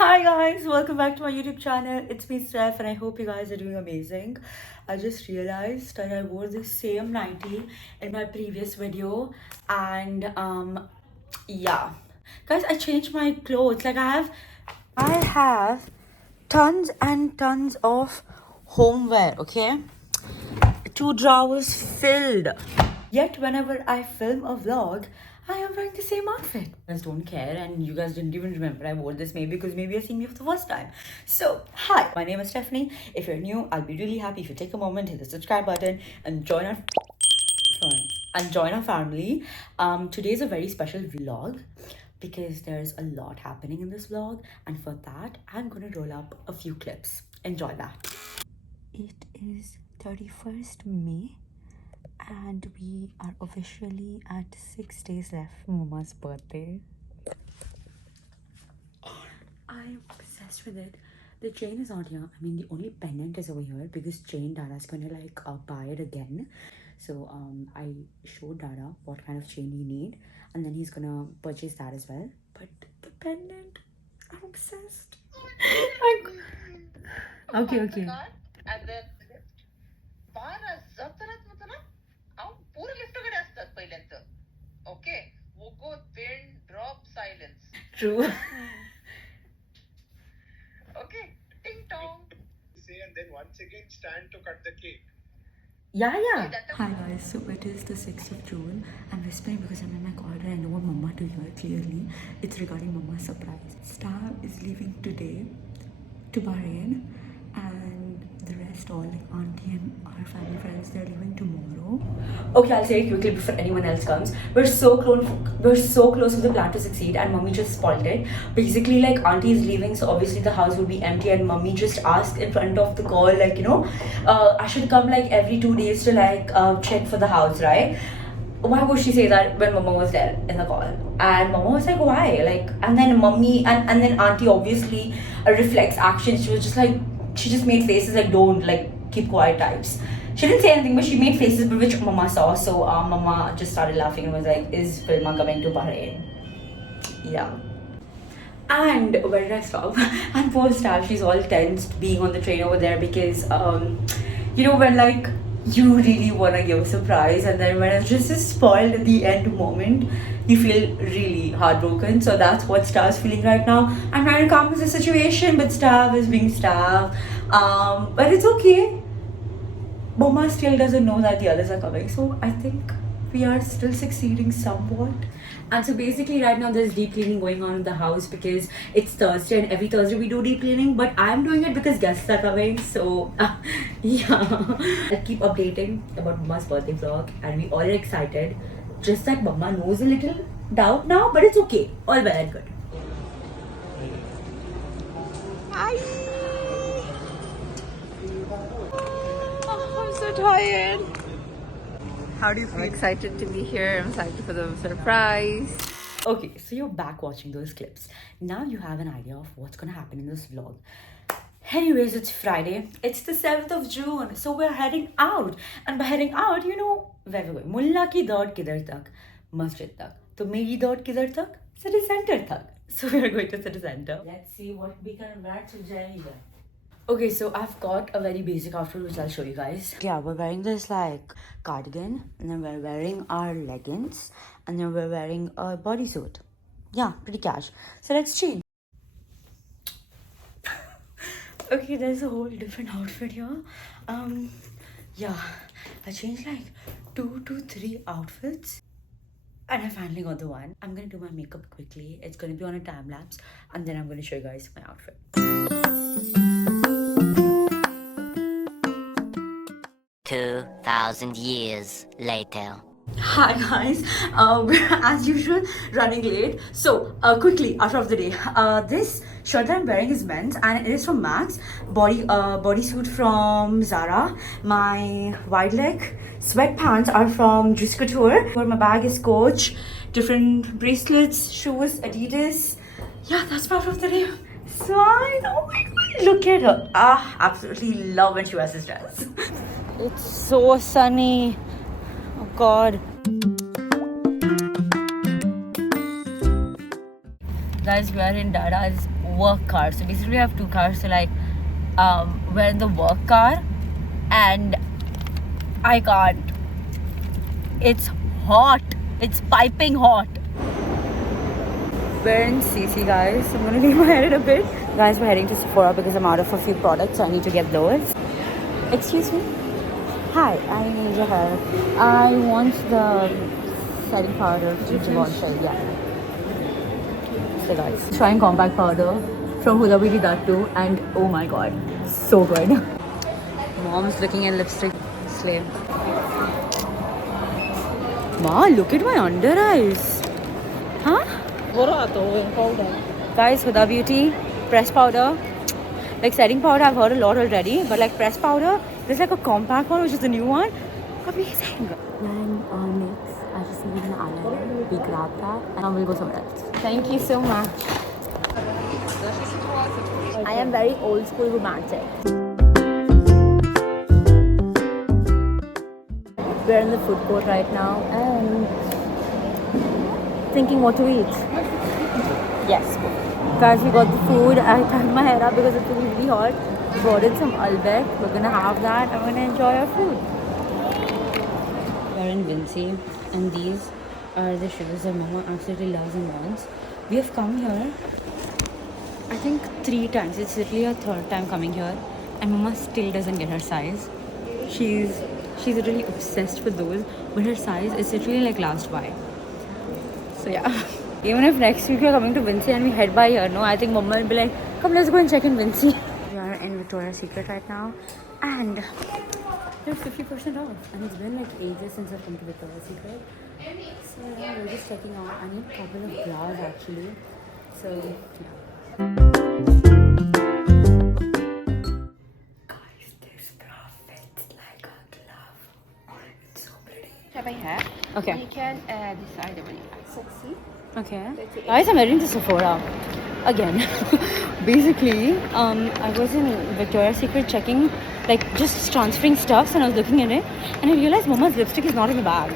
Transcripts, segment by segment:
Hi guys, welcome back to my YouTube channel. It's me Steph and I hope you guys are doing amazing. I just realized that I wore the same nightie in my previous video and yeah. Guys, I changed my clothes. Like I have tons and tons of homeware, okay? Two drawers filled. Yet whenever I film a vlog, I am wearing the same outfit. You guys don't care and you guys didn't even remember I wore this maybe because maybe you've seen me for the first time. So, hi, my name is Stephanie. If you're new, I'll be really happy if you take a moment, hit the subscribe button and join our family. Today's a very special vlog because there's a lot happening in this vlog and for that, I'm gonna roll up a few clips. Enjoy that. It is 31st May and we are officially at 6 days left for Mama's birthday. I'm obsessed with it. The chain is not here. I mean, the only pendant is over here because chain Dada's gonna like buy it again. So I showed Dada what kind of chain we need and then he's gonna purchase that as well. But the pendant, I'm obsessed. Okay. And then बारा जत्रात होतं ना अहो पूर्ण lift कडे असतात पहिल्यांदा okay वो go pen drop silence True. Okay टिंग टॉंग say and then once again stand to cut the cake. Yeah. Hi guys, so it is the 6th of June. I'm whispering because I'm in my corridor and I don't want Mama to hear clearly. It's regarding Mama's surprise. Star is leaving today to Bahrain and the rest all like auntie and our family friends, they're leaving tomorrow. Okay, I'll say it quickly before anyone else comes. We're so close to the plan to succeed and Mummy just spoiled it. Basically like auntie is leaving so obviously the house will be empty and Mummy just asked in front of the call like I should come like every 2 days to like check for the house, right? Why would she say that when Mama was there in the call? And Mama was like, why? Like, and then Mummy and then Auntie obviously reflects action. She was just like, she just made faces like, don't like keep quiet types. She didn't say anything, but she made faces which Mama saw. So Mama just started laughing and was like, is Filma coming to Bahrain? Yeah. And where did I stop? And poor Stab, she's all tensed being on the train over there because when like you really want to give a surprise and then when it's just a spoiled at the end moment, you feel really heartbroken. So that's what Stav's feeling right now. I'm trying to calm the situation, but Stav is being Stav. But it's okay. Mama still doesn't know that the others are coming. So I think we are still succeeding somewhat. And so basically right now there's deep cleaning going on in the house because it's Thursday and every Thursday we do deep cleaning, but I'm doing it because guests are coming. So yeah, I'll keep updating about Mama's birthday vlog and we all are excited. Just that Mama knows a little doubt now, but it's okay. All well and good. Hi. Oh, I'm so tired. How do you feel? I'm excited to be here. I'm excited for the surprise. Okay, so you're back watching those clips. Now you have an idea of what's gonna happen in this vlog. Anyways, it's Friday. It's the 7th of June. So we're heading out. And by heading out, you know where we're going. Mulla ki daud kidhar tak? Masjid tak. To meri daud kidhar tak? City center tak. So we're going to city center. Let's see what we can wear today. Okay, so I've got a very basic outfit which I'll show you guys. Yeah, we're wearing this like cardigan and then we're wearing our leggings and then we're wearing a bodysuit. Yeah, pretty cash. So let's change. Okay, there's a whole different outfit here. Yeah, I changed like 2 to 3 outfits. And I finally got the one. I'm gonna do my makeup quickly. It's gonna be on a time lapse and then I'm gonna show you guys my outfit. 2,000 years later. Hi guys, we're as usual running late. So quickly, outfit of the day. This shirt that I'm wearing is men's and it is from Max. Bodysuit from Zara. My wide leg sweatpants are from Juice Couture. My bag is Coach. Different bracelets, shoes, Adidas. Yeah, that's my outfit of the day. Swine. Oh my god, look at her. Absolutely love when she wears this dress. It's so sunny. Oh god. Guys, we are in Dada's work car. So basically, we have two cars. So like, we're in the work car, and I can't. It's hot. It's piping hot. We're in CC, guys. I'm gonna leave my hair in a bit. Guys, we're heading to Sephora because I'm out of a few products, so I need to get those. Excuse me. Hi, I need your hair. I want the setting powder to Givenchy. Yeah. So guys, trying compact powder from Huda Beauty, that too, and oh my god, so good. Mom's looking at lipstick. Slay. Ma, look at my under eyes. Huh? Guys, Huda Beauty press powder. Like setting powder, I've heard a lot already, but like press powder, there's like a compact one, which is the new one. Amazing. Then next, I just need an eyeliner. We grab that, and then we'll go somewhere else. Thank you so much. I am very old school romantic. We're in the food court right now and thinking what to eat. Yes. Guys, we got the food. I tied my hair up because it's really hot. We ordered some Albert. We're gonna have that. I'm gonna enjoy our food. We're in Vinci, and these are the shoes that Mama absolutely loves and wants. We have come here, I think 3 times. It's literally our 3rd time coming here, and Mama still doesn't get her size. She's literally obsessed with those, but her size is literally like last buy. So yeah. Even if next week we are coming to Vinci and we head by here, no, I think Mama will be like, come, let's go and check in Vinci. We are in Victoria's Secret right now, and there's 50% off. And it's been like ages since I've come to Victoria's Secret. So yeah, we're just checking out. I need a couple of bras actually. So yeah. Guys, this bra fits like a glove. It's so pretty. Have I hair? Okay. You can decide when you are sexy. Okay. Guys, I'm heading to Sephora again. Basically, I was in Victoria's Secret checking, like just transferring stuffs, and I was looking at it, and I realized Mama's lipstick is not in the bag.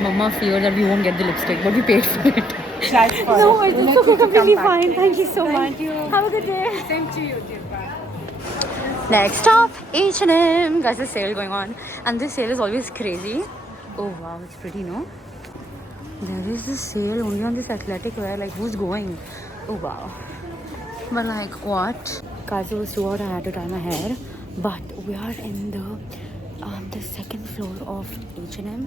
Mama feared that we won't get the lipstick, but we paid for it. That's fine. No, it's completely fine. Thank you so much. Have a good day. Same to you, dear. Next stop, H&M. Guys, there's a sale going on, and this sale is always crazy. Oh wow, it's pretty, no? There is this sale only on this athletic wear. Like, who's going? Oh wow. But like, what? Guys, it was too hot. I had to tie my hair. But we are in the 2nd floor of H&M,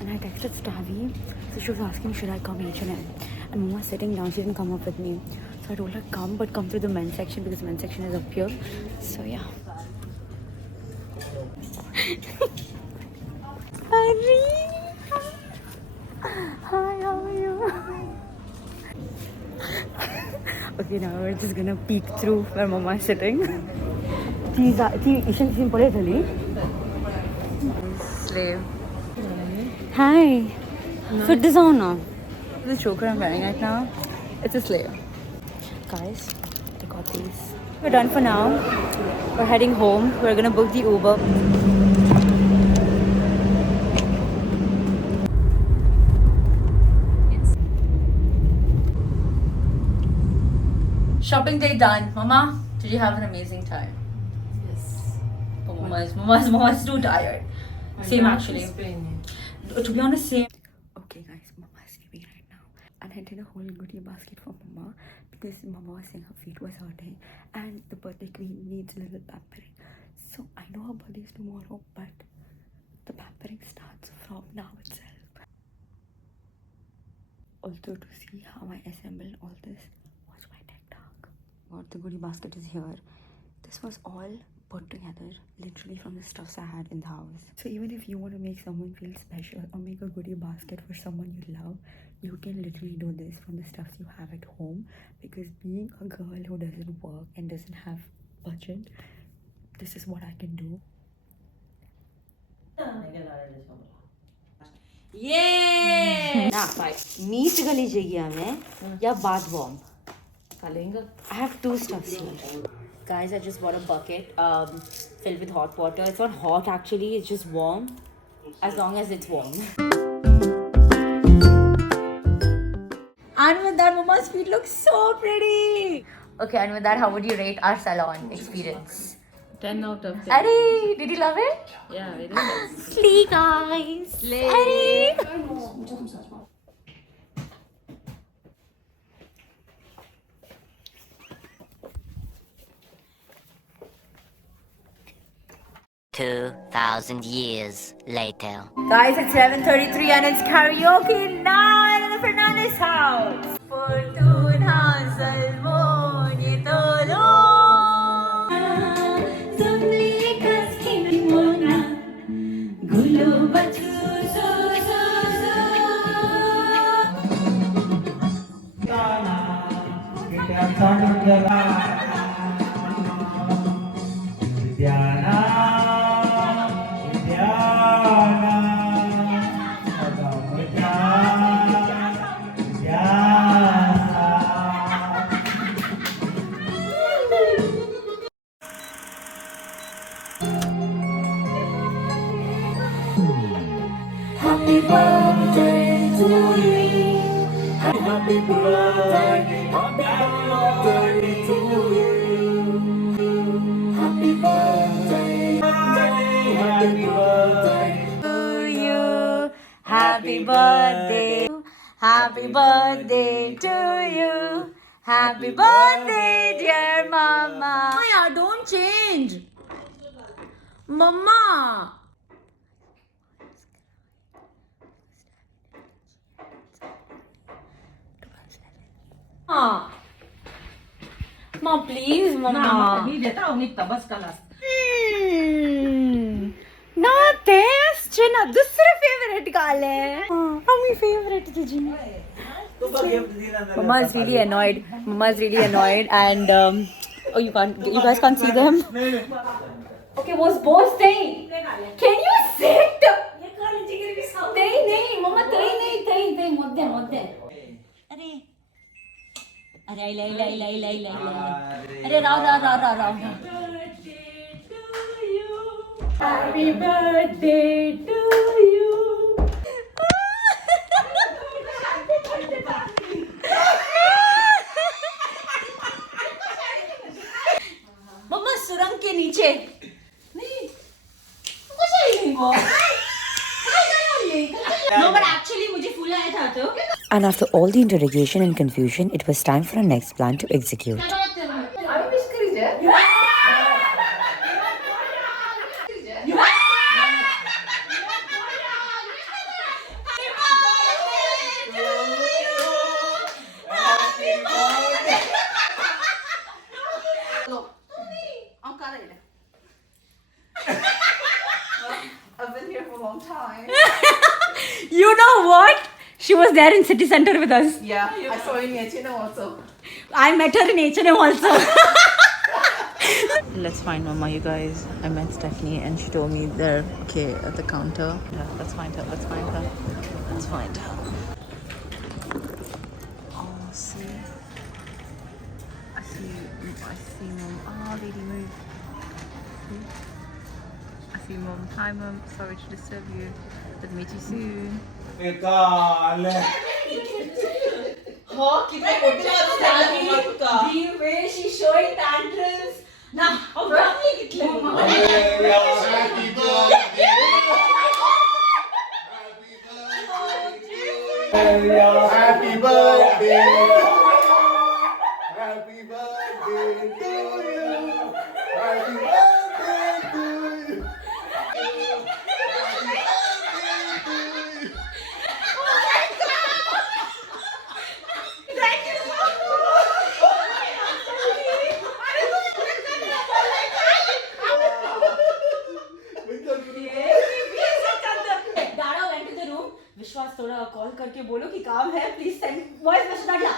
and I texted Stavi. So she was asking, should I come H&M? And Mama's sitting down. She didn't come up with me. So I told her, come, but come through the men's section because the men's section is up here. So yeah. Hi, how are you? Okay, now we're just gonna peek through where Mama is sitting. Slave. Hi. Fit designer. This choker I'm wearing right now, it's a slave. Guys, I got these. We're done for now. We're heading home. We're gonna book the Uber. Shopping day done. Mama, did you have an amazing time? Yes. Oh, Mama's too tired. Same actually. To be honest, same. Okay guys, Mama is sleeping right now. And I did a whole goodie basket for Mama because Mama was saying her feet was hurting and the birthday queen needs a little pampering. So I know her birthday is tomorrow, but the pampering starts from now itself. Also, to see how I assemble all this, watch my TikTok. What the goodie basket is here. This was all put together literally from the stuffs I had in the house. So even if you want to make someone feel special or make a goodie basket for someone you love, you can literally do this from the stuffs you have at home, because being a girl who doesn't work and doesn't have budget, this is what I can do. Yay! Meat गली चाहिए हमें या bath bomb? I have 2 stuffs here. Guys, I just bought a bucket filled with hot water. It's not hot actually, it's just warm. As long as it's warm. And with that, Mama's feet look so pretty. Okay, and with that, how would you rate our salon experience? 10 out of 10. Ari, did you love it? Yeah, very nice. Slay, guys. Ari. 2,000 years later. Guys, it's 11:33 and it's karaoke night at the Fernandez house. Fortune has salmone tolo. Happy birthday to you. Happy birthday. Happy birthday to you. Happy birthday. Happy birthday to you. Happy birthday. Happy birthday to you. Happy birthday, dear Mama. Maya, don't change. Mama. Ma, please, Mama. ना तेस चिना दूसरे favourite गाले हमी favourite तुझी Mama is really annoyed. Mama is really annoyed and oh you guys can't see them. Okay, was boss staying? Can you sit? नहीं Mama नहीं मोद्दे अरे अरे Rao Happy birthday to you. मम्मा सुरंग के नीचे नहीं कुछ नहीं वो No, but actually मुझे फूल आया था तो And after all the interrogation and confusion, it was time for our next plan to execute. I've been here for a long time. You know what? She was there in city center with us. Yeah, I saw you in H&M also. I met her in H&M also. Let's find Mama, you guys. I met Stephanie and she told me they're okay at the counter. Yeah, let's find her. Oh, see. I see Mom. Oh, lady move. I see Mom. Hi Mom, sorry to disturb you. But meet you soon. The way she's showing tantrums. Now, how come it Happy birthday. Happy birthday to you. Happy birthday to you. Dada went to the room. विश्वास थोड़ा call करके बोलो कि काम है please send voice message डालिया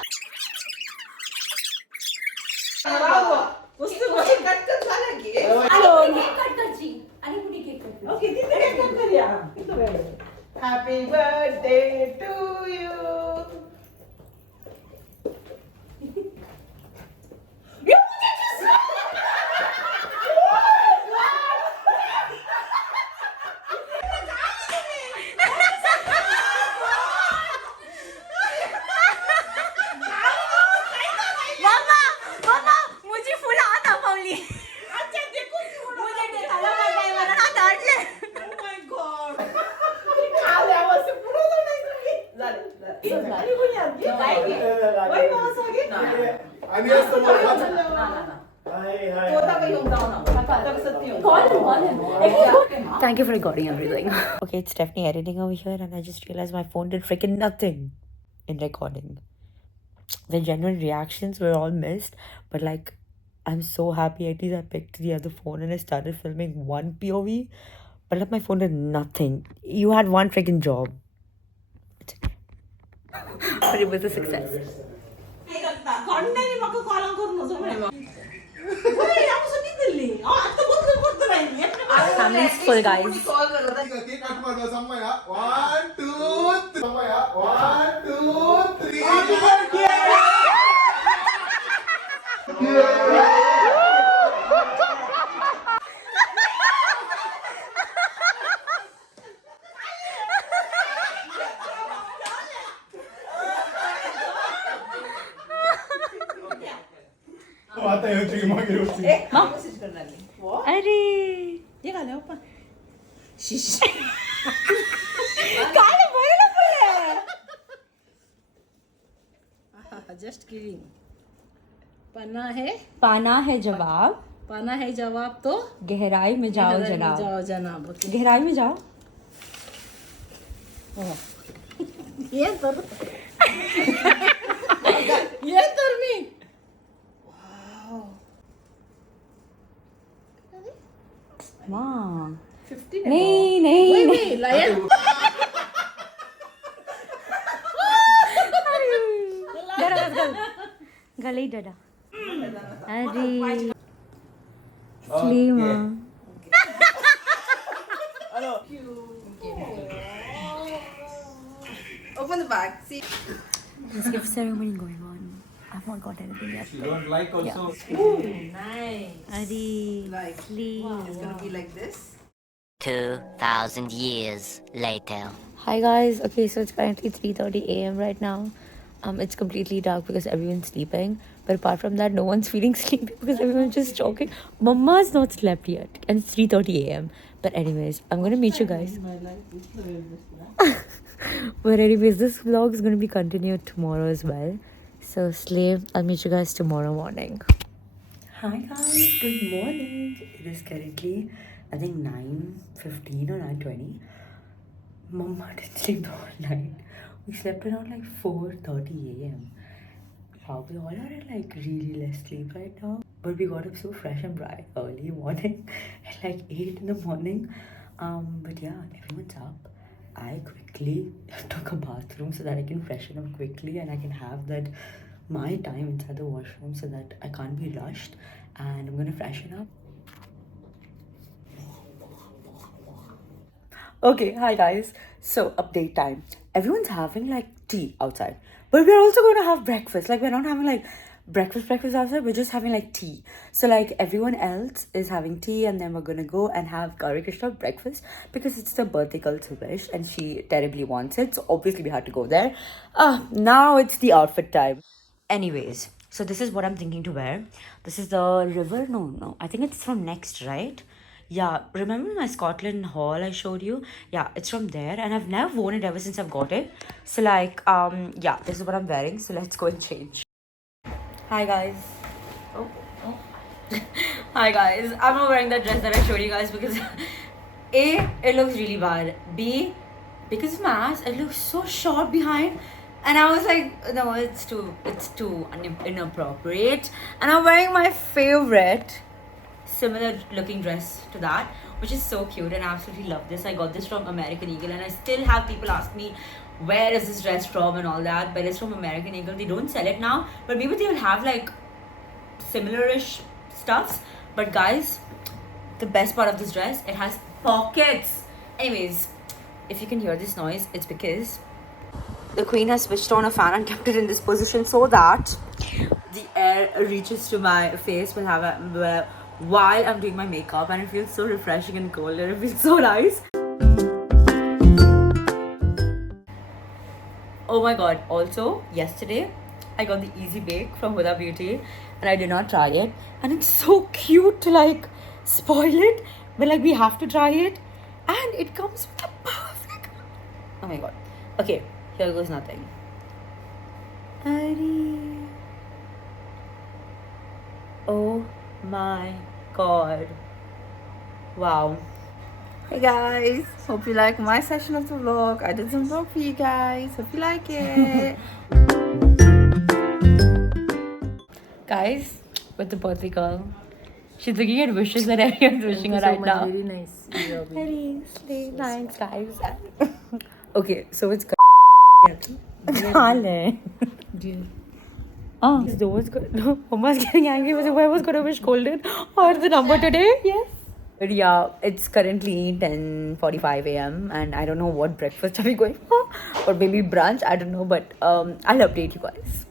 उससे मुझे कट कर सारा की आणि केक कट करची आणि कुठे केक कट ओके तिथे काय कट करूया हॅपी बर्थडे टू यू आणि असं Thank you for recording everything. Okay, it's Stephanie editing over here, and I just realized my phone did freaking nothing in recording. The genuine reactions were all missed, but like, I'm so happy at least I picked the other phone and I started filming one POV, but like my phone did nothing. You had one freaking job. It's okay. But it was a success. Family's full, guys. Cake आठवण समया 1 2 समया 1 2 3 आता येऊ मागे अरे ये घाले ओपा just kidding पाना है जवाब, पाना है जवाब तो गहराई में जाओ जनाब, जाओ जनाब. गहराई में जाओ. ये तर ये तर मी माँ 15 नहीं नहीं नहीं. लायन डरा बस गले ही डरा. अरे इसलिए माँ. open the bag. See. There's gift ceremony going on. I've not got anything yet. You don't like also? Nice. Adi, Like, please. it's gonna be like this. 2,000 years later. Hi guys. Okay, so it's currently 3:30 a.m. right now. It's completely dark because everyone's sleeping. But apart from that, no one's feeling sleepy because everyone's just joking. Mama's not slept yet, and it's 3:30 a.m. But anyways, I'm gonna meet you guys. But anyways, this vlog is gonna be continued tomorrow as well. So slave, I'll meet you guys tomorrow morning. Hi guys, good morning. It is currently, I think 9:15 or 9:20. Mama didn't sleep the whole night. We slept around like 4:30 a.m. Wow, we all are in like really less sleep right now. But we got up so fresh and bright early morning at like 8 in the morning. But yeah, everyone's up. I quickly took a bathroom so that I can freshen up quickly and I can have that my time inside the washroom so that I can't be rushed. And I'm gonna freshen up. Okay, hi guys. So update time. Everyone's having like tea outside, but we're also going to have breakfast. Like we're not having like breakfast outside. We're just having like tea. So like everyone else is having tea, and then we're gonna go and have Gauri Krishna breakfast because it's the birthday girl's wish and she terribly wants it. So obviously we had to go there. Now it's the outfit time. Anyways, so this is what I'm thinking to wear. This is the river. No. I think it's from Next, right? Yeah, remember my Scotland haul I showed you? Yeah, it's from there and I've never worn it ever since I've got it. So like, yeah, this is what I'm wearing. So let's go and change. Hi guys. Oh. Hi guys. I'm not wearing that dress that I showed you guys because A, it looks really bad. B, because of my ass, it looks so short behind. And I was like, no, it's too inappropriate. And I'm wearing my favorite similar looking dress to that, which is so cute and I absolutely love this. I got this from American Eagle and I still have people ask me where is this dress from and all that, but it's from American Eagle. They don't sell it now, but maybe they will have like similar-ish stuffs. But guys, the best part of this dress, it has pockets. Anyways, if you can hear this noise, it's because the queen has switched on a fan and kept it in this position so that the air reaches to my face while I'm doing my makeup, and it feels so refreshing and cold and it feels so nice. Oh my god, also yesterday I got the Easy Bake from Huda Beauty and I did not try it, and it's so cute to like spoil it, but like we have to try it, and it comes with a perfect, oh my god. Okay, here goes nothing. Hari. Oh my god. Wow. Hey guys, hope you like my session of the vlog. I did some vlog for you guys. Hope you like it. Guys, with the birthday girl. She's looking at wishes that everyone's wishing her right now. Very nice. Very thanks, guys. Okay, so it's Zoe's good. Mama's getting angry because I was going to wish golden or the number today. Yes. But yeah, it's currently 10:45 a.m. and I don't know what breakfast are we going for or maybe brunch. I don't know, but I'll update you guys.